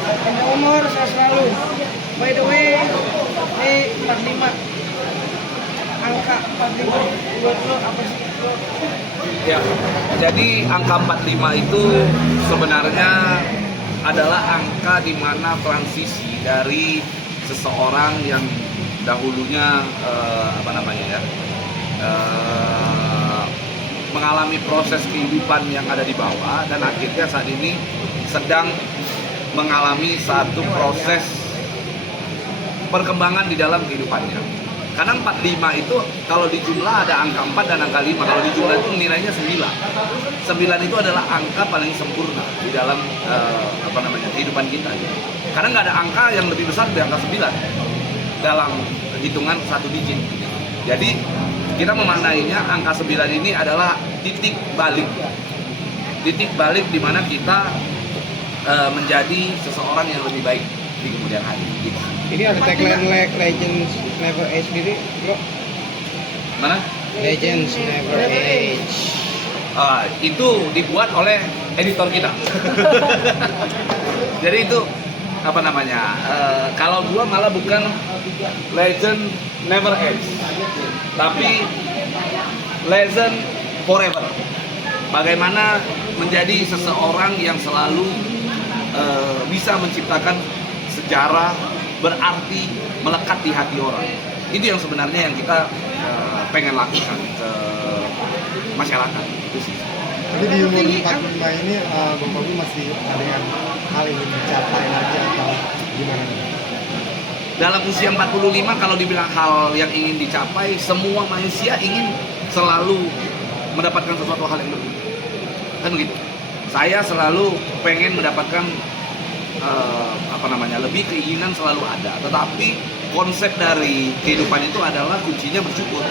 Panjang umur saya selalu. By the way, ini 45. Angka 45 buat lo apa sih? Ya, jadi angka 45 itu sebenarnya adalah angka di mana transisi dari seseorang yang dahulunya mengalami proses kehidupan yang ada di bawah dan akhirnya saat ini sedang mengalami satu proses perkembangan di dalam kehidupannya. Karena 45 itu kalau di jumlah ada angka 4 dan angka 5. Kalau di jumlah itu nilainya 9. 9 itu adalah angka paling sempurna di dalam kehidupan kita. Karena nggak ada angka yang lebih besar dari angka 9 dalam hitungan satu digit. Jadi kita memaknainya angka 9 ini adalah titik balik. Titik balik di mana kita menjadi seseorang yang lebih baik di kemudian hari. Gitu. Ini ada tagline Legends Never Age sendiri, bro. Mana? Legends Never Age. Itu dibuat oleh editor kita. Jadi itu kalau gua malah bukan Legend Never Age, tapi Legend Forever. Bagaimana menjadi seseorang yang selalu bisa menciptakan sejarah berarti melekat di hati orang. Itu yang sebenarnya yang kita pengen lakukan ke masyarakat. Itu sih. Jadi di umur 45 ini Bang Bobi masih ada yang hal ingin dicapai lagi atau gimana? Dalam usia 45 kalau dibilang hal yang ingin dicapai, semua manusia ingin selalu mendapatkan sesuatu hal yang lebih. Kan begitu. Saya selalu pengen mendapatkan lebih, keinginan selalu ada. Tetapi konsep dari kehidupan itu adalah kuncinya bersyukur.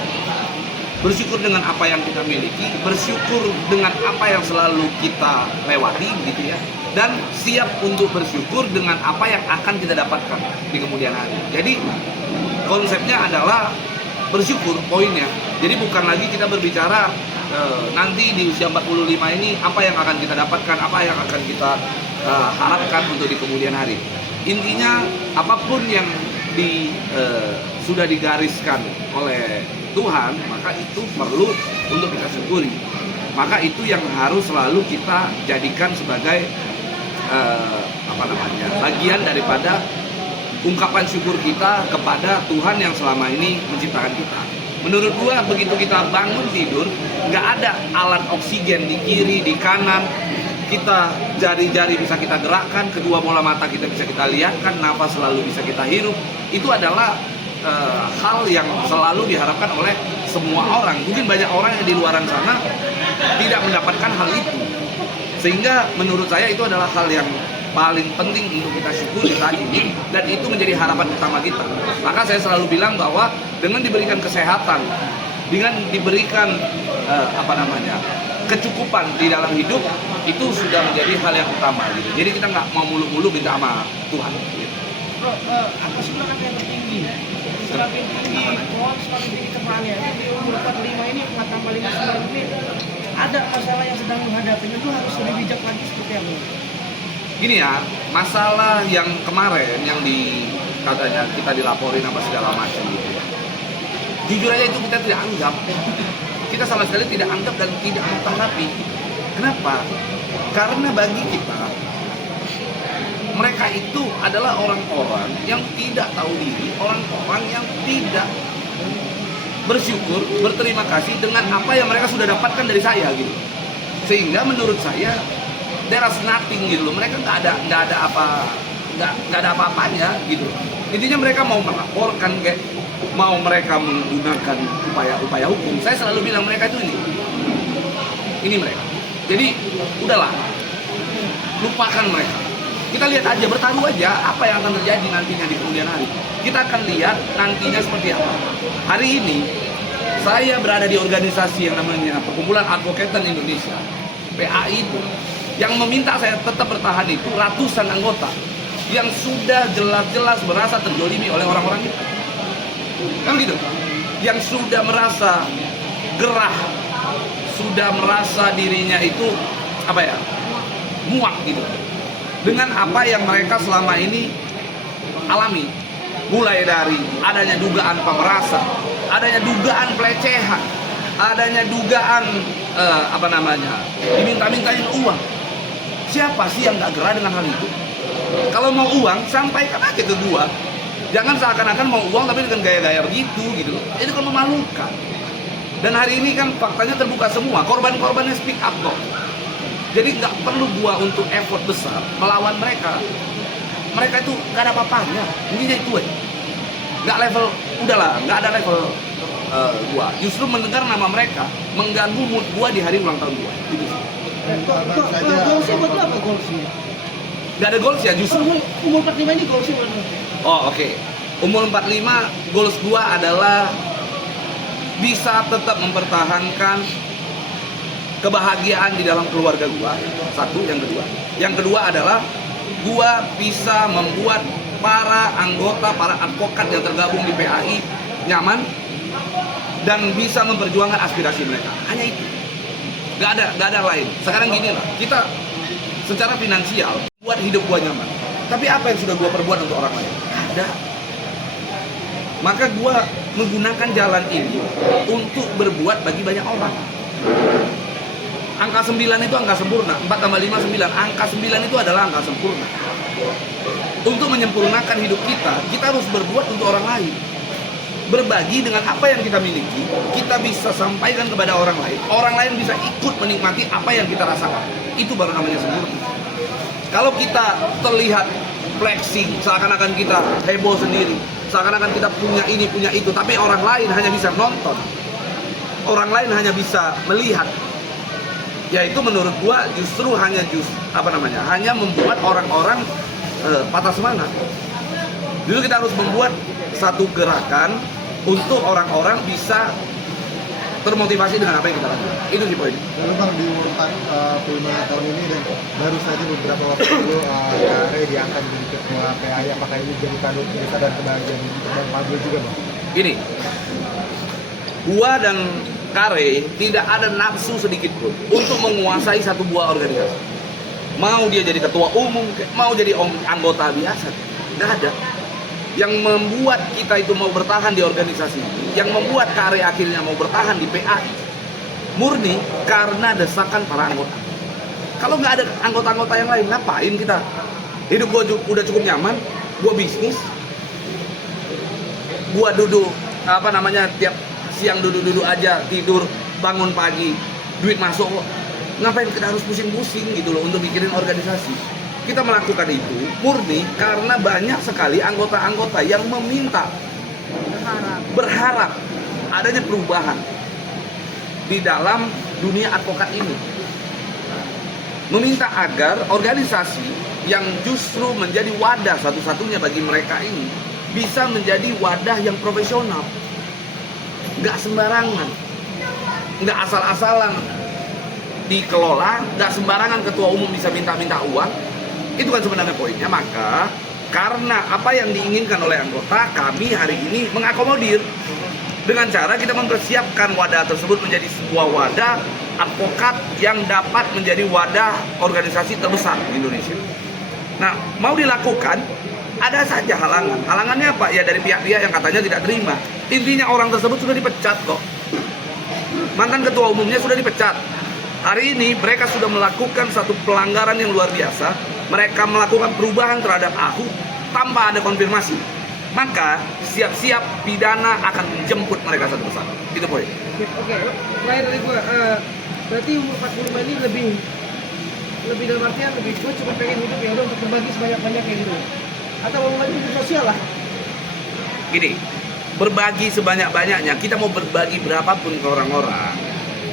Bersyukur dengan apa yang kita miliki, bersyukur dengan apa yang selalu kita lewati gitu ya. Dan siap untuk bersyukur dengan apa yang akan kita dapatkan di kemudian hari. Jadi konsepnya adalah bersyukur poinnya. Jadi bukan lagi kita berbicara nanti di usia 45 ini apa yang akan kita dapatkan, apa yang akan kita harapkan untuk di kemudian hari. Intinya apapun yang sudah digariskan oleh Tuhan, maka itu perlu untuk kita syukuri. Maka itu yang harus selalu kita jadikan sebagai bagian daripada ungkapan syukur kita kepada Tuhan yang selama ini menciptakan kita. Menurut gua begitu kita bangun tidur, nggak ada alat oksigen di kiri, di kanan, kita jari-jari bisa kita gerakkan, kedua bola mata kita bisa kita lihatkan, nafas selalu bisa kita hirup. Itu adalah hal yang selalu diharapkan oleh semua orang. Mungkin banyak orang yang di luar sana tidak mendapatkan hal itu. Sehingga menurut saya itu adalah hal yang paling penting untuk kita syukuri saat ini, dan itu menjadi harapan utama kita. Maka saya selalu bilang bahwa dengan diberikan kesehatan, dengan diberikan kecukupan di dalam hidup, itu sudah menjadi hal yang utama gitu. Jadi kita nggak mau mulu-mulu minta sama Tuhan gitu. Bro, aku sebenarnya yang tertinggi. Semakin tinggi pohon, semakin tinggi temannya. Di umur 45 ini, 4 tambah 5, 9 ini ada masalah yang sedang menghadapinya, itu harus lebih bijak lagi seperti apa? Gini ya, masalah yang kemarin yang katanya kita dilaporin apa segala macam gitu ya. Jujur aja itu kita tidak anggap. Kita sama sekali tidak anggap dan tidak menanggapi. Kenapa? Karena bagi kita, mereka itu adalah orang-orang yang tidak tahu diri, orang-orang yang tidak bersyukur, berterima kasih dengan apa yang mereka sudah dapatkan dari saya gitu. Sehingga menurut saya there is nothing gitu loh. Mereka nggak ada apa-apanya gitu. Intinya mereka mau melaporkan, kayak mau mereka menggunakan upaya hukum. Saya selalu bilang mereka itu ini mereka. Jadi udahlah, lupakan mereka. Kita lihat aja, bertaruh aja apa yang akan terjadi nantinya di kemudian hari. Kita akan lihat nantinya seperti apa. Hari ini saya berada di organisasi yang namanya Perkumpulan Advoketan Indonesia, PAI itu. Yang meminta saya tetap bertahan itu ratusan anggota yang sudah jelas-jelas merasa terjolimi oleh orang-orang itu. Kan gitu? Yang sudah merasa gerah, sudah merasa dirinya itu muak gitu. dengan apa yang mereka selama ini alami, mulai dari adanya dugaan pemerasan, adanya dugaan pelecehan, adanya dugaan diminta-mintain uang. Siapa sih yang nggak gerah dengan hal itu? Kalau mau uang, sampaikan aja ke gua. Jangan seakan-akan mau uang tapi dengan gaya-gaya begitu gitu loh. Itu kan memalukan. Dan hari ini kan faktanya terbuka semua, korban-korbannya speak up kok. Jadi nggak perlu gua untuk effort besar melawan mereka. Mereka itu nggak ada apa-apanya. Intinya itu nggak level, udahlah, nggak ada level gua. Justru mendengar nama mereka mengganggu mood gua di hari ulang tahun gua. Gitu sih. Golsnya buat apa golsnya? Nggak ada goals ya justru. Umur 45 ini golsnya buat apa? Oh oke. Umur 45 goals gua adalah bisa tetap mempertahankan kebahagiaan di dalam keluarga gua. Satu, yang kedua. Yang kedua adalah gua bisa membuat para anggota, para advokat yang tergabung di PAI nyaman dan bisa memperjuangkan aspirasi mereka. Hanya itu. Gak ada lain. Sekarang gini lah, kita secara finansial buat hidup gua nyaman. Tapi apa yang sudah gua perbuat untuk orang lain? Ada. Maka gua menggunakan jalan ini untuk berbuat bagi banyak orang. Angka 9 itu angka sempurna. 4 tambah 5, 9. Angka 9 itu adalah angka sempurna. Untuk menyempurnakan hidup kita harus berbuat untuk orang lain. Berbagi dengan apa yang kita miliki, kita bisa sampaikan kepada orang lain bisa ikut menikmati apa yang kita rasakan. Itu baru namanya sempurna. Kalau kita terlihat flexing, seakan-akan kita heboh sendiri, seakan-akan kita punya ini, punya itu, tapi orang lain hanya bisa nonton, orang lain hanya bisa melihat, ya itu menurut gua justru hanya membuat orang-orang patah semangat. Justru kita harus membuat satu gerakan untuk orang-orang bisa termotivasi dengan apa yang kita lakukan. Itu sih poinnya. Lalu Bang, di umur 45 tahun ini dan baru saja beberapa waktu lalu Kare diangkat menjadi ketua PAI, apakah ini jadi kado kita dan kebahagiaan untuk Bang Fadil juga Bang? Gini, gua dan Kare tidak ada nafsu sedikit pun untuk menguasai satu buah organisasi. Mau dia jadi ketua umum, mau jadi anggota biasa, nggak ada. Yang membuat kita itu mau bertahan di organisasi ini, yang membuat Kare akhirnya mau bertahan di PAI, murni karena desakan para anggota. Kalau nggak ada anggota-anggota yang lain, ngapain kita? Hidup gua udah cukup nyaman, gua bisnis, gua duduk tiap siang duduk-duduk aja, tidur, bangun pagi, duit masuk kok. Ngapain kita harus pusing-pusing gitu loh untuk mikirin organisasi? Kita melakukan itu murni karena banyak sekali anggota-anggota yang meminta, berharap adanya perubahan di dalam dunia advokat ini. Meminta agar organisasi yang justru menjadi wadah satu-satunya bagi mereka ini bisa menjadi wadah yang profesional. Nggak sembarangan, nggak asal-asalan dikelola, nggak sembarangan ketua umum bisa minta-minta uang. Itu kan sebenarnya poinnya. Maka karena apa yang diinginkan oleh anggota, kami hari ini mengakomodir dengan cara kita mempersiapkan wadah tersebut menjadi sebuah wadah advokat yang dapat menjadi wadah organisasi terbesar di Indonesia. Nah, mau dilakukan, ada saja halangan. Halangannya apa? Ya dari pihak-pihak yang katanya tidak terima. Intinya orang tersebut sudah dipecat kok. Mantan ketua umumnya sudah dipecat. Hari ini mereka sudah melakukan satu pelanggaran yang luar biasa. Mereka melakukan perubahan terhadap aku tanpa ada konfirmasi. Maka siap-siap pidana akan menjemput mereka satu persatu. Itu poin. Oke. Terakhir dari gua, berarti umur 45 ini lebih dalam artian lebih gua cuma pengen hidup ya udah untuk berbagi sebanyak-banyaknya gitu. Atau mau lagi hidup sosial lah. Gini, berbagi sebanyak-banyaknya, kita mau berbagi berapapun ke orang-orang,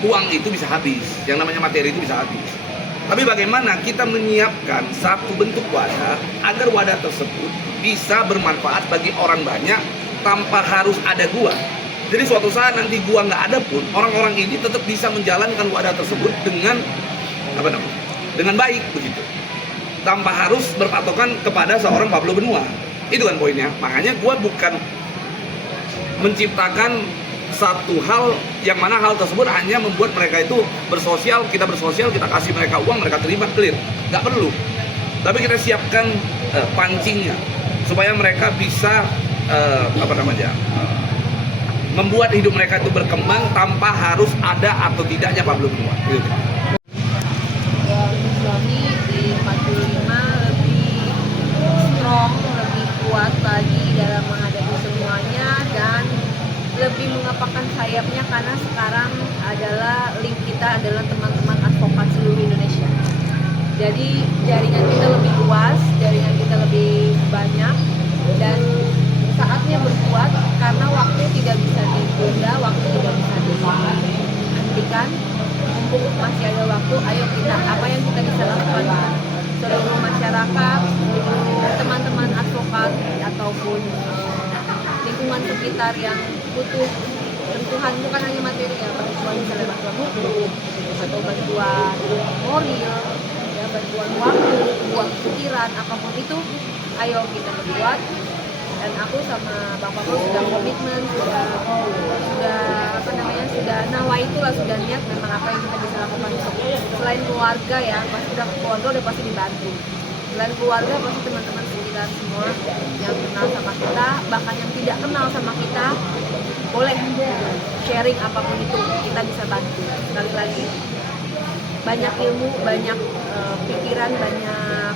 uang itu bisa habis. Yang namanya materi itu bisa habis. Tapi bagaimana kita menyiapkan satu bentuk wadah agar wadah tersebut bisa bermanfaat bagi orang banyak tanpa harus ada gua. Jadi suatu saat nanti gua nggak ada pun, orang-orang ini tetap bisa menjalankan wadah tersebut dengan baik begitu, tanpa harus berpatokan kepada seorang Pablo Benua. Itu kan poinnya. Makanya gua bukan menciptakan satu hal yang mana hal tersebut hanya membuat mereka itu bersosial, kita kasih mereka uang, mereka terima, clear. Nggak perlu. tapi kita siapkan pancingnya supaya mereka bisa membuat hidup mereka itu berkembang tanpa harus ada atau tidaknya Pablo keluar. Gitu. Suami di 45 lebih strong, lebih kuat lagi dalam menghadapi semuanya dan lebih mengepakkan sayapnya karena sekarang adalah link kita adalah teman-teman advokat seluruh Indonesia. Jadi jaringan kita lebih luas, jaringan kita lebih banyak dan saatnya berbuat karena waktu tidak bisa ditunda, waktu tidak bisa dihentikan. Mumpung masih ada waktu, ayo kita apa yang kita bisa lakukan seluruh masyarakat, teman-teman advokat ataupun lingkungan sekitar yang butuh sentuhan bukan hanya materi ya, bantuan misalnya bantuan hukum atau bantuan moral, ya bantuan waktu, buang pikiran apapun itu, ayo kita berbuat. Dan aku sama Bang Pablo sudah komitmen, sudah nawaitulah, sudah niat memang apa yang kita bisa lakukan selain keluarga ya, pasti keluarga udah pasti dibantu. Selain keluarga pasti teman-teman sekitar semua yang kenal sama kita, bahkan yang tidak kenal sama kita boleh sharing apapun itu, kita bisa bantu. Sekali lagi banyak ilmu, banyak pikiran, banyak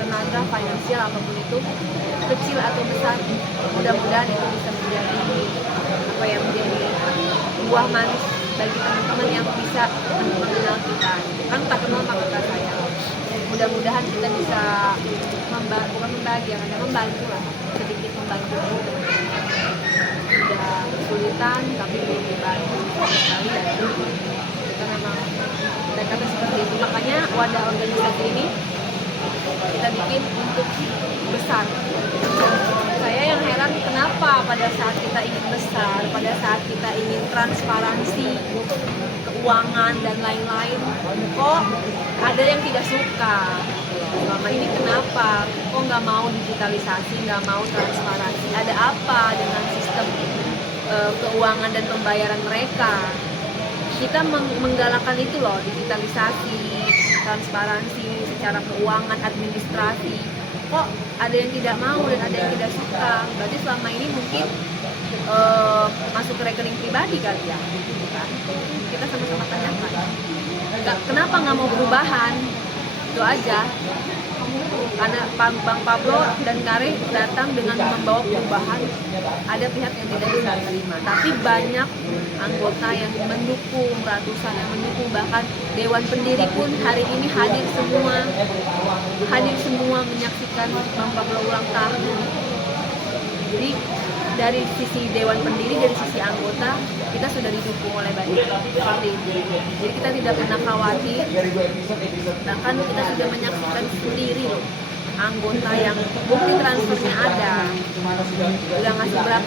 tenaga, finansial apapun itu, kecil atau besar, mudah-mudahan itu bisa menjadi menjadi buah manis bagi teman-teman yang bisa mengenal kita. Kan tak kenal maka tak sayang. Mudah-mudahan kita bisa membantu lah, sedikit membantu. Sudah kesulitan tapi belum dibantu sekali dan kita memang mereka seperti itu. Makanya wadah organisasi ini kita bikin untuk besar. Saya yang heran kenapa pada saat kita ingin besar, pada saat kita ingin transparansi, keuangan dan lain-lain, kok ada yang tidak suka. Selama ini kenapa? Kok nggak mau digitalisasi, nggak mau transparansi? Ada apa dengan sistem keuangan dan pembayaran mereka? Kita menggalakkan itu loh, digitalisasi, transparansi secara keuangan, administrasi. Kok ada yang tidak mau dan ada yang tidak suka? Berarti selama ini mungkin masuk ke rekening pribadi kali ya, kan? Kita sama-sama tanyakan. Kenapa nggak mau perubahan? Itu aja. Karena Bang Pablo dan Kare datang dengan membawa perubahan, ada pihak yang tidak bisa terima. Tapi banyak anggota yang mendukung, ratusan yang mendukung, bahkan Dewan Pendiri pun hari ini hadir semua menyaksikan Bang Pablo ulang tahun. Jadi dari sisi Dewan Pendiri, dari sisi anggota, kita sudah didukung oleh banyak seperti itu. Jadi kita tidak pernah khawatir, bahkan kita sudah menyaksikan sendiri loh anggota yang bukti transfernya ada, udah ngasih berapa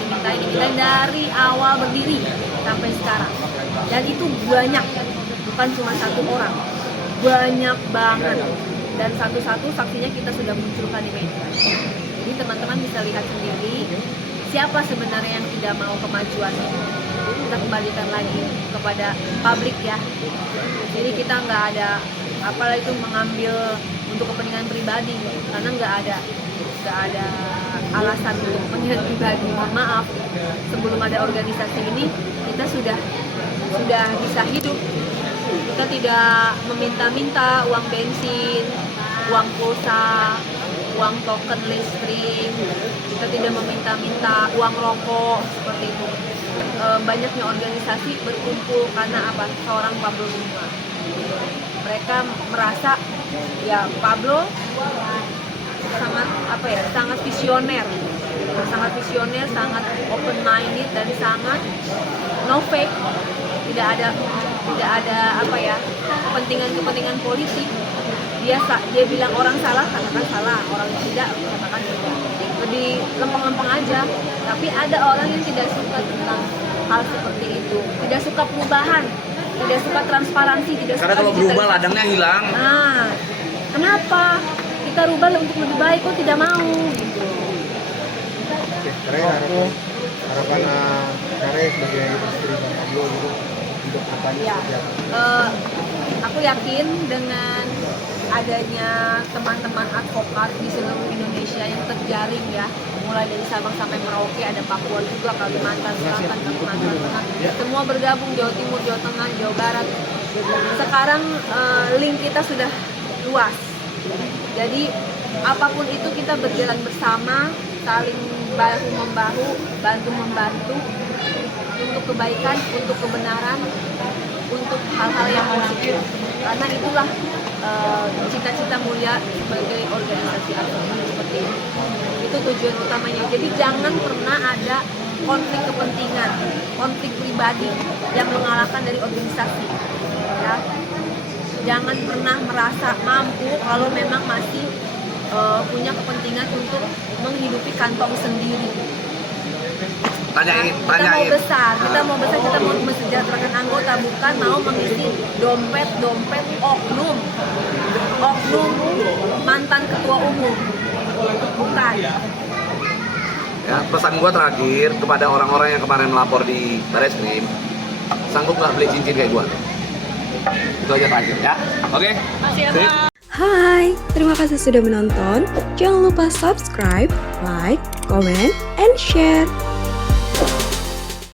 dimintain dari awal berdiri sampai sekarang. Dan itu banyak, bukan cuma satu orang, banyak banget. Dan satu-satu saksinya kita sudah munculkan di media. Jadi teman-teman bisa lihat sendiri siapa sebenarnya yang tidak mau kemajuan. Kita kembalikan lagi kepada publik ya. Jadi kita nggak ada apalah itu mengambil untuk kepentingan pribadi, karena nggak ada alasan untuk kepentingan pribadi. Mohon maaf, sebelum ada organisasi ini kita sudah bisa hidup. Kita tidak meminta-minta uang bensin, uang pulsa, uang token listrik. Kita tidak meminta-minta uang rokok seperti itu. Banyaknya organisasi berkumpul karena apa? Seorang Pablo Bunga. Mereka merasa ya Pablo sangat visioner, sangat open minded dan sangat no fake. Tidak ada kepentingan politik. Dia bilang orang salah, katakan salah, orang tidak, katakan tidak. Lebih lempeng-lempeng aja. Tapi ada orang yang tidak suka tentang hal seperti itu, tidak suka perubahan, tidak suka transparansi, tidak suka. Karena kalau berubah ladangnya hilang. Nah, kenapa kita rubah untuk lebih baik kok tidak mau gitu. Oke, harapan Kare sebagai istri Bang Pablo gitu untuk depannya Ya, seperti apa? aku yakin dengan adanya teman-teman advokat di seluruh Indonesia yang terjaring ya, mulai dari Sabang sampai Merauke, ada Papua juga, Kalimantan Selatan, Kalimantan Tengah, semua bergabung, Jawa Timur, Jawa Tengah, Jawa Barat. Sekarang link kita sudah luas, jadi apapun itu kita berjalan bersama, saling bahu membahu, bantu membantu untuk kebaikan, untuk kebenaran, untuk hal-hal yang positif, karena itulah cita-cita mulia sebagai organisasi advokat seperti ini. Itu tujuan utamanya. Jadi jangan pernah ada konflik kepentingan, konflik pribadi yang mengalahkan dari organisasi. Ya. Jangan pernah merasa mampu kalau memang masih punya kepentingan untuk menghidupi kantong sendiri. Tanyain. Kita mau besar, kita mau mesejahterakan anggota, bukan mau mengisi dompet oknum mantan ketua umum, bukan. Ya, pesan gue terakhir kepada orang-orang yang kemarin melapor di Bareskrim, sanggup nggak beli cincin kayak gue? Itu aja terakhir ya. Oke? Masih Sip. Hai, terima kasih sudah menonton. Jangan lupa subscribe, like, comment, and share.